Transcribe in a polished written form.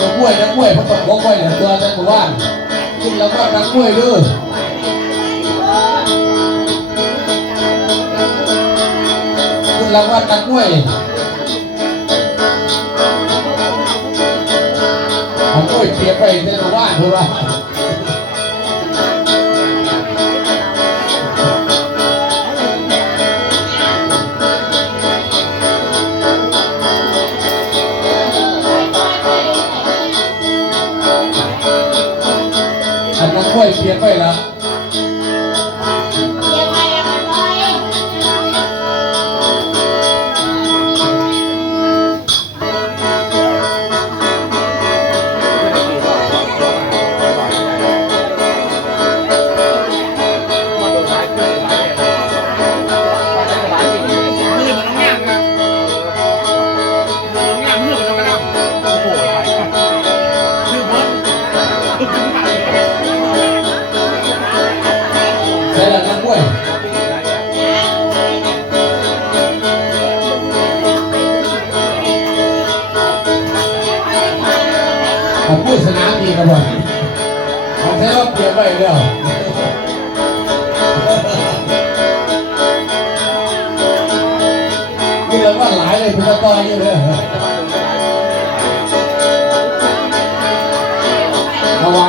นักมวยเพราะตกหัวมวยเนี่ยตัวแต่ตัวว่าขึ้นแล้วก็นักมวยด้วยขึ้นแล้วก็นักมวยนักมวยเปรียบไปแต่ตัวว่าคือว่านักมวยเปลี่ยนไปแล้วใช่แล้วนักมวยผมพูดสนามดีครับผมผมใช้ว่าเปลี่ยนไปแล้วนี่เราก็หลายเลยคุณตาต่อเยอะเลยเอาไว้